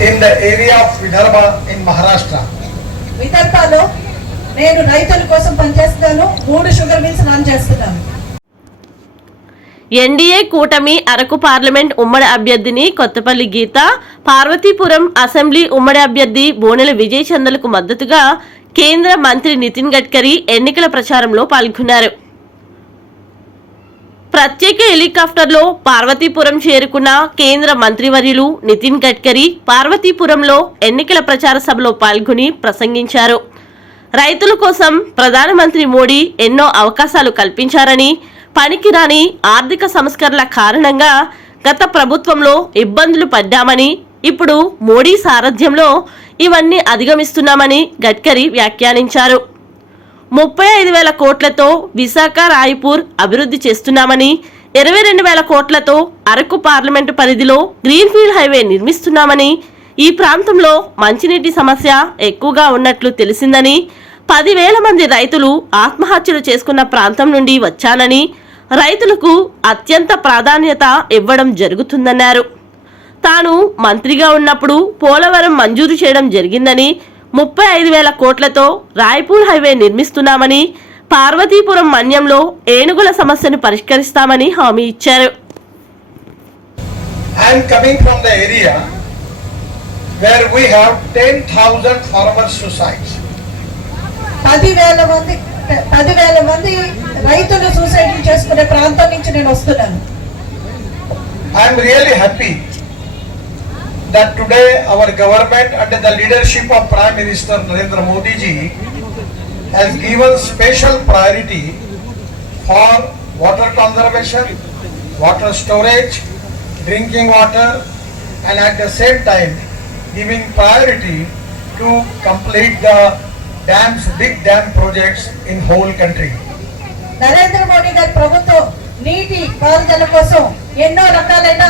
in the area of Vidarbha in Maharashtra. విదర్భలో నేను రైతుల కోసం పనిచేస్తున్నాను. మూడు షుగర్ మిల్స్ రన్ చేస్తున్నాను. ఎన్డీఏ కూటమి అరకు పార్లమెంట్ ఉమ్మడి అభ్యర్థిని కొత్తపల్లి గీత పార్వతీపురం అసెంబ్లీ ఉమ్మడి అభ్యర్థి బోనెల విజయ్ చందలకు మద్దతుగా కేంద్ర మంత్రి నితిన్ గడ్కరీ ఎన్నికల ప్రచారంలో పాల్గొన్నారు. ప్రత్యేక హెలికాప్టర్లో పార్వతీపురం చేరుకున్న కేంద్ర మంత్రివర్యులు నితిన్ గడ్కరీ పార్వతీపురంలో ఎన్నికల ప్రచార సభలో పాల్గొని ప్రసంగించారు. రైతుల కోసం ప్రధానమంత్రి మోడీ ఎన్నో అవకాశాలు కల్పించారని పనికిరాని ఆర్థిక సంస్కరణల కారణంగా గత ప్రభుత్వంలో ఇబ్బందులు పడ్డామని ఇప్పుడు మోడీ సారథ్యంలో ఇవన్నీ అధిగమిస్తున్నామని గడ్కరీ వ్యాఖ్యానించారు. ముప్పై ఐదు వేల కోట్లతో విశాఖ రాయపూర్ అభివృద్ధి చేస్తున్నామని ఇరవై రెండు వేల కోట్లతో అరకు పార్లమెంటు పరిధిలో గ్రీన్ఫీల్డ్ హైవే నిర్మిస్తున్నామని ఈ ప్రాంతంలో మంచినీటి సమస్య ఎక్కువగా ఉన్నట్లు తెలిసిందని పదివేల మంది రైతులు ఆత్మహత్యలు చేసుకున్న ప్రాంతం నుండి వచ్చానని రైతులకు అత్యంత ప్రాధాన్యత ఇవ్వడం జరుగుతుందన్నారు. తాను మంత్రిగా ఉన్నప్పుడు పోలవరం మంజూరు చేయడం జరిగిందని ముప్పై ఐదు వేల కోట్లతో రాయ్పూర్ హైవే నిర్మిస్తున్నామని పార్వతీపురం మన్యంలో ఏనుగుల సమస్యను పరిష్కరిస్తామని హామీ ఇచ్చారు I am coming from the area where we have 10,000 farmer suicides. పదివేల మంది పదివేల మంది రైతులు సూసైడ్ చేసుకునే ప్రాంతం నుంచి నేను వస్తున్నాను am really happy that today our government under the leadership of Prime Minister Narendra Modi ji has given special priority for water conservation, water storage, drinking water and at the same time giving priority to complete the dams, big dam projects in whole country. Narendra Modi that Prabhutva నీటి పారుదల కోసం ఎన్నో రకాలైన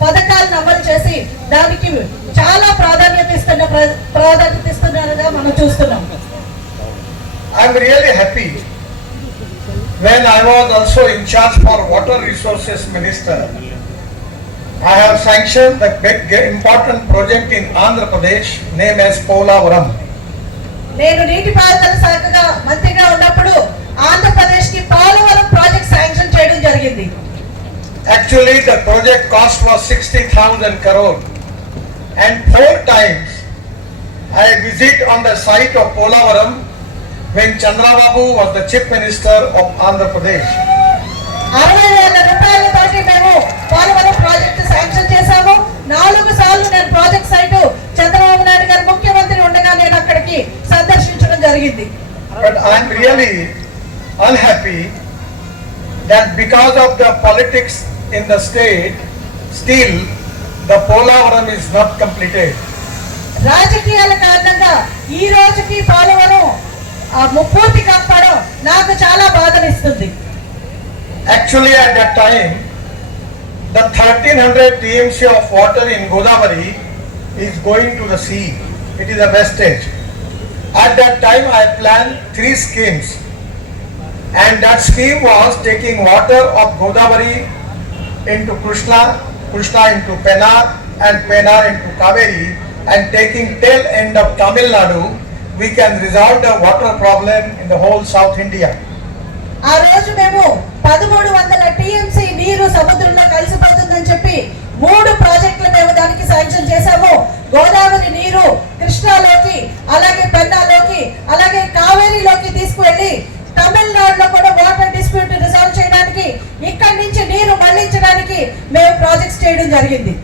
పథకాలను అమలు చేసి దానికి చాలా ప్రాధాన్యత ఇస్తున్న ప్రాధాన్యత ఇస్తున్నారుగా మనం చూస్తున్నాం. I'm really happy when I was also in charge for water resources minister I have sanction the big important project in Andhra Pradesh name as Polavaram నేను నీటి పారుదల శాఖగా మంత్రిగా ఉన్నప్పుడు ఆంధ్రప్రదేశ్కి Polavaram Actually, the project cost was 60,000 crore. And four times I visit on the site of Polavaram when Chandrababu was the chief minister of Andhra Pradesh. అరవై వేల రూపాయలతోటి మేము పోలవరం ప్రాజెక్టు శాంక్షన్ చేశాము నాలుగు సార్లు నేను ప్రాజెక్ట్ సైట్ చంద్రబాబు నాయుడు గారు ముఖ్యమంత్రి ఉండగా నేను అక్కడికి సందర్శించడం జరిగింది But I am really unhappy that because of the politics in the state, still the Polavaram is not completed. రాజకీయాల కారణంగా ఈ రోజుకి పోలవరం పూర్తి కాకపోవడం నాకు చాలా బాధనిస్తుంది Actually, at that time, the 1300 TMC of water in Godavari is going to the sea. It is a wastage. At that time, I planned three schemes. And that scheme was taking water of Godavari into Krishna, Krishna into Penar, and Penar into Kaveri, and taking tail end of Tamil Nadu, we can resolve the water problem in the whole South India. ఆ రోజు మేము పదమూడు వందల TMC నీరు సముద్రంలో కలిసిపోతుందని చెప్పి మూడు project మేము ప్రాజెక్ట్స్ చేయడం జరిగింది.